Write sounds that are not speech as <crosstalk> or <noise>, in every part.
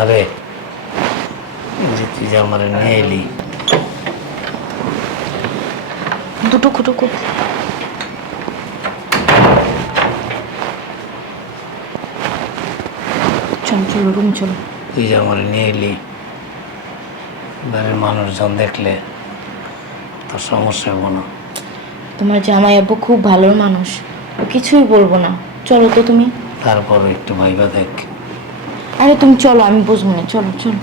আরে যে তুই যে আমার নিয়ে এলি। ঢুকো ঢুকো চলো চলো রুম চলো। তুই যে আমার নিয়ে এলি বাড়ির মানুষজন দেখলে তোর সমস্যা হব না। তোমার জামাই আব্বু খুব ভালো মানুষ কিছুই বলব না। চলো তো তুমি। তারপর একটু ভাইবা দেখ। আরে তুমি চলো, আমি বুঝব না। চলো চলো।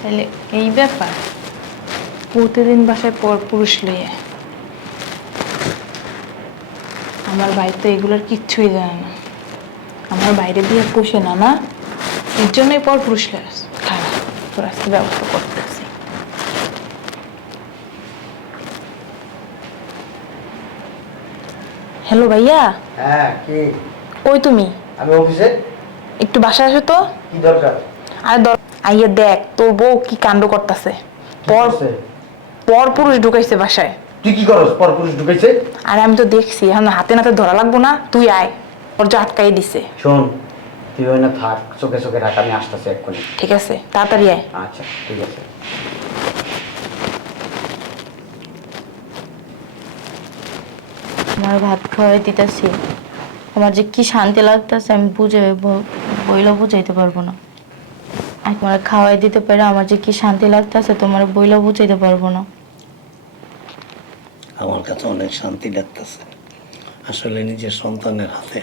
তাহলে এই ব্যাপার। প্রতিদিন বাসায় পর পুরুষ লইয়ে। আমার ভাই তো এগুলোর কিচ্ছুই জানে না। আমার বাইরে দিয়ে পুষে না না? এর জন্যই পর পুরুষ খারাপ তোর আজকে ব্যবস্থা করতেছি। হ্যালো ভাইয়া? হ্যাঁ কি? কই তুমি? আমি অফিসে। একটু বাসায় আসো তো। কি দরকার? আর দর আইয়া দেখ তোর বউ কি কাণ্ড করতেছে। পর পর পুরুষ ঢুকাইছে বাসায়। তুই কি করস? পরপুরুষ ঢুকেছে আর আমি তো দেখছি এখন হাতে নাতে ধরা লাগবো না। তুই আয় ওর যে আটকাই দিছে। শোন তুই ওই না থাক চোখে চোখে রাখ আমি আসতেছি এক্ষুনি। ঠিক আছে তাড়াতাড়ি আয়। আচ্ছা ঠিক আছে। আমার ভাত খাওয়াই দিতেছি। আমার যে কি শান্তি লাগতেছে আমি বুঝে ব- বইলেও বুঝাইতে পারব না। আর তোমার খাওয়াই দিতে পারে আমার যে কি শান্তি লাগতেছে তোমার বইলেও বুঝাইতে পারব না। আমার কাছে অনেক শান্তি লাগতেছে। আসলে নিজের সন্তানের হাতে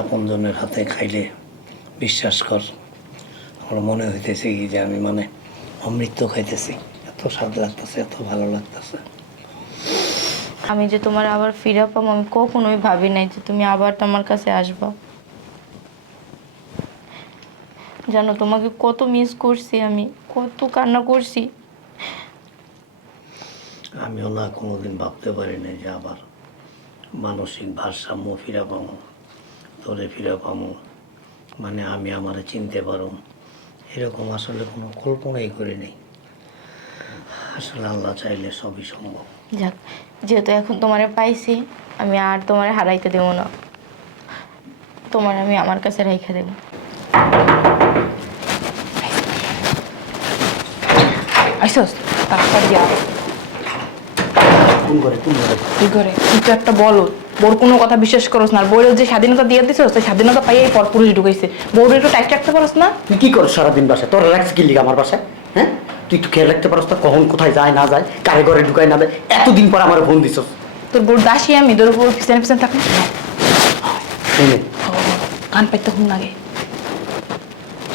আপনজনের হাতে খাইলে বিশ্বাস কর আমার মনে হইতেছে কি যে আমি মানে অমৃত খাইতেছি। এত স্বাদ লাগতেছে এত ভালো লাগতেছে। আমি যে তোমার আবার ফিরে পাবো আমি কখনোই ভাবি নাই যে তুমি আবার তোমার কাছে আসবা। জানো তোমাকে কত মিস করছি আমি কত কান্না করছি। আমিও না কোনোদিন ভাবতে পারি নাই যে আবার মানসিক ভারসাম্য ফিরে পাবো। তোরে ফিরে পাবো মানে আমি আমার চিনতে পারো এরকম আসলে কোনো কল্পনাই করি নেই। আসলে আল্লাহ চাইলে সবই সম্ভব। যাক যেহেতু এখন তোমারে পাইছি আমি আর তোমারে হারাইতে দেবো না। তোমার আমি আমার কাছে রেখে দেবো। আইসস করে কি করে তুই তো একটা বলো বোর কোনো কথা বিশ্বাস করস না। বউরের যে স্বাধীনতা দিয়ে দিছ সেই স্বাধীনতা পাইয়াই পর পুরুষ ঢুকাইছে। বউর একটু টাইট রাখতে পারস না? তুই কি করস সারাদিন বাসায়? তোর রাখস কি লিগা আমার বাসায় হ্যাঁ? তুই একটু খেয়াল রাখতে পারস তো কখন কোথায় যায় না যায় কারে ঘরে ঢুকায় না দেয় এতদিন পর আমার ফোন দিছস। তোর বউর দাসী আমি তোর বউর পিছনে পিছনে থাকলে এই নে। কান পাইতে হুম লাগে।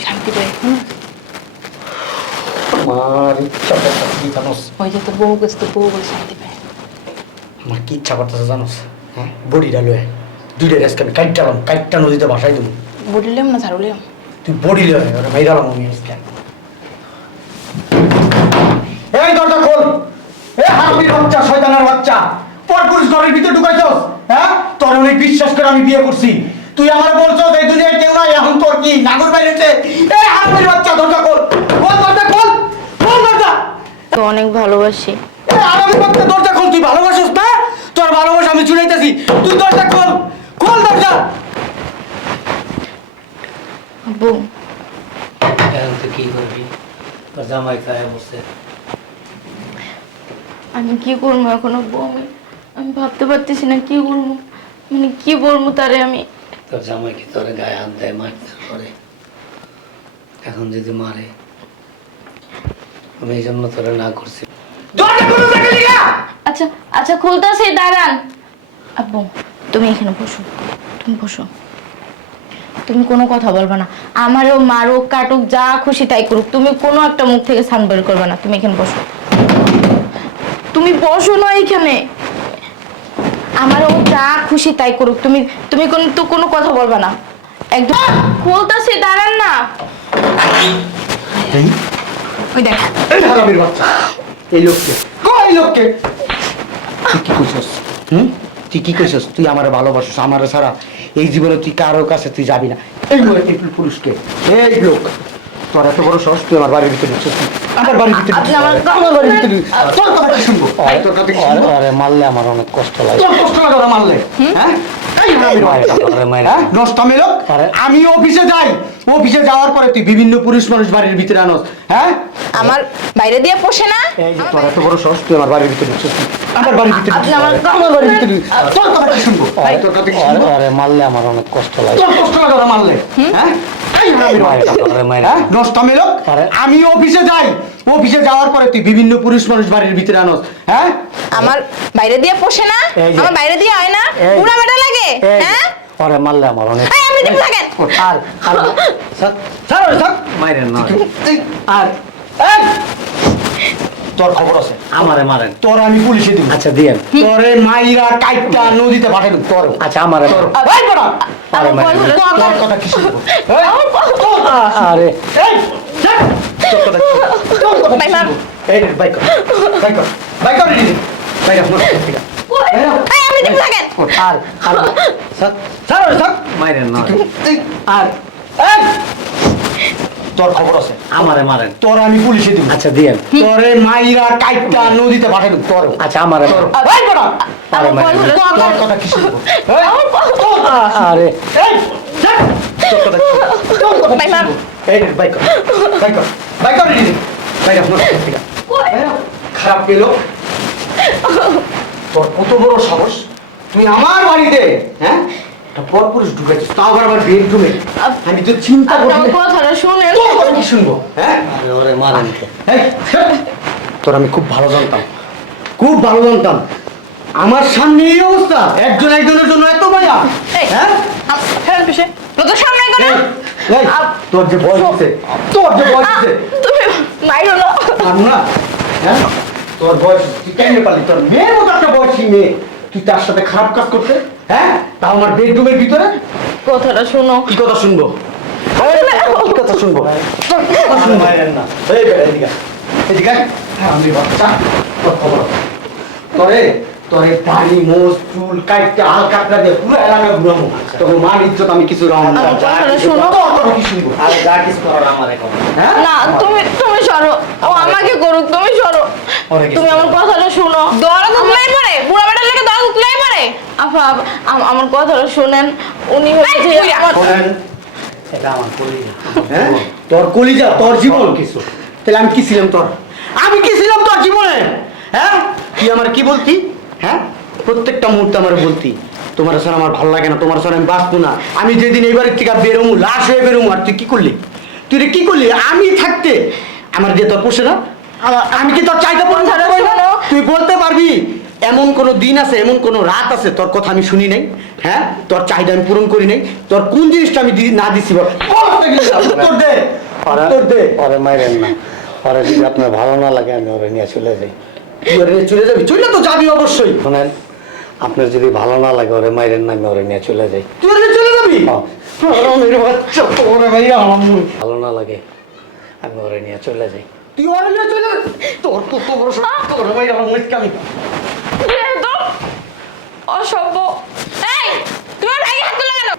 শান্তি পাই হুম? আমার ইচ্ছা করতেছে কি জানোস? ওই যে তোর বউ গেছে তোর বউ বলে শান্তি পায়। আমার কি ইচ্ছা করতেছে জানোস? বডিটা লয়ে দুইটা আমি কাইটটালাম কাইটটা নদীতে দেবো। বলিলাম না ঝাড়ুলিয়াম তুই বডি লয়ে ওরা মাইরালাম আমি আজকে। এই দরজা খোল। এ হারামির বাচ্চা শয়তানের বাচ্চা। পরপুরুষ ঘরের ভিতর ঢুকাইছস হ্যাঁ? তোর অনেক বিশ্বাস করে আমি বিয়ে করছি। তুই আমার বলছো এই দুনিয়ায় কেউ নাই এখন তোর কি নাগর বাইরেছে? এই হারামির বাচ্চা দরজা খোল। খোল দরজা খোল। খোল দরজা। তো অনেক ভালোবাসি। এ হারামির বাচ্চা দরজা খোল তুই ভালোবাসিস না? তোর ভালোবাসা আমি চুরাইতেছি তুই দরজা খোল খোল দরজা। আব্বু। এখন তুই কী করবি? তোর জামাই খায় বসে। আমি কি করব এখন আব্বু? আমি আমি ভাবতে পারতেছি না কি করব। মানে কি বলব তারে আমি? তোর জামাই কি তোর গায়ে হাত দেয় মারতে করে এখন যদি মারে আমি এই জন্য তোরে না করছি দরজা খোল দরজা লিগা আচ্ছা আচ্ছা খুলতেছি দাঁড়ান। আব্বু তুমি এখানে বসো তুমি বসো। তুমি কোনো কথা বলবে না। আমারও মারুক কাটুক যা খুশি তাই করুক। তুমি কোনো একটা মুখ থেকে সান বের করবে না। তুমি এখানে বসো। তুমি বসো না এখানে। আমারও যা খুশি তাই করুক। তুমি তুমি কোন তো কোনো কথা বলবে না। একদম খুলতেছি দাঁড়ান না। ওই দেখ। এই লোককে? তুই কি করছিস হুম? তুই কি করছিস তুই আমার ভালোবাসিস আমার ছাড়া এই জীবনে তুই কারও কাছে তুই যাবি না। এই পুরুষকে এই লোক। তোর এত বড় সাহস তুই আমার বাড়ির ভিতরে ঢুকছিস। আমার বাড়ির ভিতরে আমার- আমার বাড়ির ভিতরে তোর কথা শুনব। তোর কথা আরে মারলে আমার অনেক কষ্ট লাগে। তোর কষ্ট লাগে মারলে। হ্যাঁ? হ্যাঁ? নষ্টামি লোক আমি অফিসে যাই অফিসে যাওয়ার পরে তুই বিভিন্ন পুরুষ মানুষ বাড়ির ভিতরে আনস হ্যাঁ? আমার বাইরে দিয়ে পোষে না। এই যে তোর এত বড় সাহস তুই আমার বাড়ির ভিতরে ঢুকছিস আমার বাড়ির ভিতরে আপনি আমার- আমার বাড়ির ভিতরে তোর কথা কি শুনব তোর কথা কি শুনব? আরে মারলে আমার অনেক কষ্ট লাগে। তোর কষ্ট লাগে মারলে হ্যাঁ? হ্যাঁ নষ্টামি লোক আমি অফিসে যাই। অফিসে যাওয়ার পরে তুই বিভিন্ন পুরুষ মানুষ বাড়ির ভিতরে আনস হ্যাঁ? আমার বাইরে দিয়ে পোষে না? আমার বাইরে দিয়ে হয় না? পুরা বেটা লাগে হ্যাঁ? আরে মারলে আমার অনেক আপনি চুপ থাকেন আর আর <laughs> স্যার স্যার স্যার মাইরেন না আর এই! তোর খবর আছে? আমারে মারেন। তোর আমি পুলিশে দিব। আচ্ছা দিয়েন। তোরে মাইরা কাইটা নদীতে পাঠাইব তোর আচ্ছা আমারে। এই বড়া আরে তোর কথা কি শুনব এই, আরে। এই তোর কথা তোর কথা ভাই, মার। এই কর। কর। কর কর। আপনি আর আর। স্যার স্যার <laughs> মাইরেন না। আর। এই! তোর খবর আছে? আমারে মারেন। তোর আমি পুলিশে দিব। আচ্ছা দিয়েন তোরে মাইরা কাইটা নদীতে পাঠাইব তোর। আচ্ছা আমারে। এই বড়া তোর কথা কি শুনব আরে। এই তোর কথা তোর কথা ভাই, মার। এই নে, কর। বাইক কর। বাইক কর রেডি বাইক কর ঠিক আছে এই নাও, খারাপ গেল। তোর কত বড় সাহস? তুই আমার বাড়িতে হ্যাঁ? একটা পর পুরুষ ঢুকেছিস তাও আবার আমার বেডরুমে আমি তো চিন্তা করি কথাটা শুনেন। তোর কথা কি শুনব হ্যাঁ? ওরে মারেন তোর আমি খুব ভালো জানতাম খুব ভালো জানতাম। আমার সামনে এই অবস্থা একজন একজনের জন্য এত মজা হ্যাঁ? আম- পিছে। তো সামনে করে এই, এই, তোর যে বয়স হচ্ছে তোর যে বয়স হচ্ছে। তুমি মাইরো না। না হ্যাঁ? তোর বয়স তুই কেমনে পারলি? তোর মেয়ের মতো একটা বয়সী মেয়ে। তুই তার সাথে খারাপ কাজ করতে হ্যাঁ? তাও আমার বেডরুমের ভিতরে? কথাটা শুনো। কি কথা শুনব? কি কথা শুনব? কথা শুনব? এই বেটা এদিকে এদিকে আমি বাচ্চা তোর খবর। আছে। তোরে তোরে দাড়ি মোজ চুল কাইটটা হাল কাটটা দিয়ে পুরো এলাকা ঘুরামো তোর মান ইজ্জত আমি কিছু না। শোনো। কথা কি শুনব? আরে যা কিছু করার আমারে কর হ্যাঁ? না তুমি তুমি সরো। ও আমাকে করুক তুমি সরো। তুমি আমার কথাটা শুনো দরা দুলাই পারে বুড়া বেটার লেগে দরা দুলাই পারে আপা আমার কথাটা শুনেন। উনি হচ্ছে আমার- এটা আমার কলিজা। হ্যাঁ? তোর কলিজা তোর জীবন। কিছু। তাহলে আমি কি ছিলাম তোর? আমি কি ছিলাম তোর জীবনে? হ্যাঁ? তুই আমার কি বলতি? হ্যাঁ? প্রত্যেকটা মুহূর্তে আমার বলতি তোমার স্যার আমার ভালো লাগে না তোমার স্যার আমি বাঁচবো না। আমি যেদিন এই বাড়ির থেকে বেরোমু লাশ হয়ে বেরোমু আর তুই কি করলি? তুই রে কি করলি? আমি থাকতে আমার যে তোর পোষে না আমি কি তোর চাইতে পারি না? কথাটা তুই বলতে পারবি এমন কোনো দিন আছে এমন কোনো রাত আছে? তোর কথা আমি শুনি নাই হ্যাঁ? তোর চাহিদা আমি পূরণ করি নাই। তোর কোন জিনিসটা আমি না দিছি বল। বল, দে উত্তর দে। ওরে মাইরেন না। ওরে যদি আপনার ভালো না লাগে আমি ওরে নিয়ে চলে যাই। ওরে চলে যাবি? চলে তো যাবি অবশ্যই। শোনেন আপনার যদি ভালো না লাগে ওরে মাইরেন না আমি ওরে নিয়ে চলে যাই। তুই ওরে চলে যাবি? হ্যাঁ। তোরে ভালো না লাগে আমি ওরে নিয়ে চলে যাই। তুই ওরে নিয়ে চলে যাবি? তোর তো বড় সাহস, তোরে ভাই আমার মুচকামি। অসভ্য। এই তুমি আমার ভাইকে হাত তুলে কেন?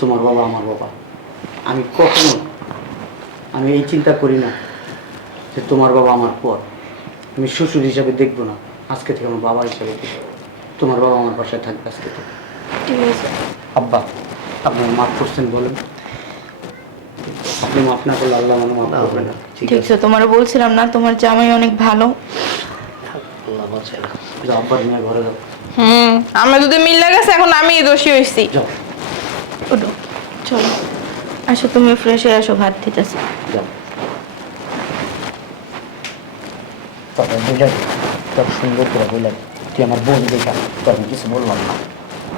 তোমার বাবা আমার বাবা। আমি কখনো আমি এই চিন্তা করি না যে তোমার বাবা আমার পর। আমি শ্বশুর হিসাবে দেখব না আজকে থেকে আমার বাবা হিসাবে তোমার বাবা আমার বাসায় থাকবে আজকে থেকে। ঠিক আছে। আব্বা আপনি মাফ করছেন বলেন। আপনি মাফ না করলে আল্লাহ মানে মাফ করবে না। ঠিক আছে তোমার বলছিলাম না তোমার জামাই অনেক ভালো। আল্লাহ বাঁচায় না আব্বার নিয়ে ঘরে যাও। হুম। আমরা যদি মিল গেছে এখন আমি দোষী হয়েছি ওঠো চলো। আসো তুমি ফ্রেশ হয়ে আসো ভাত দিতেছি। যাও। তবে বুঝাই তোর সুন্দর করে বুঝলাই তুই আমার বোন দেখা তোর আমি কিছু বললাম না।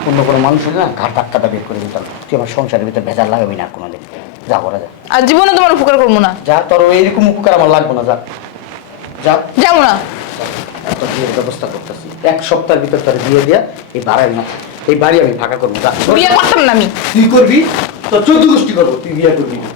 অন্য কোনো মানুষ না ঘাট ধাক্কাটা বের করে দিতাম। তুই আমার সংসারের ভিতরে ভেজাল লাগাবি না কোনোদিন। যা করা যা। আর জীবনে তোমার উপকার করব না। যা তোর এইরকম উপকার আমার লাগবে না যা। যা। যাব না। তোর বিয়ের ব্যবস্থা করতেছি। এক সপ্তাহের ভিতর তার বিয়ে দিয়া এই বাড়াই না। এই বাড়ি আমি ফাঁকা করব বিয়ে করতাম না আমি। তুই করবি? তোর চোদ্দ গোষ্ঠী করব তুই বিয়ে করবি না।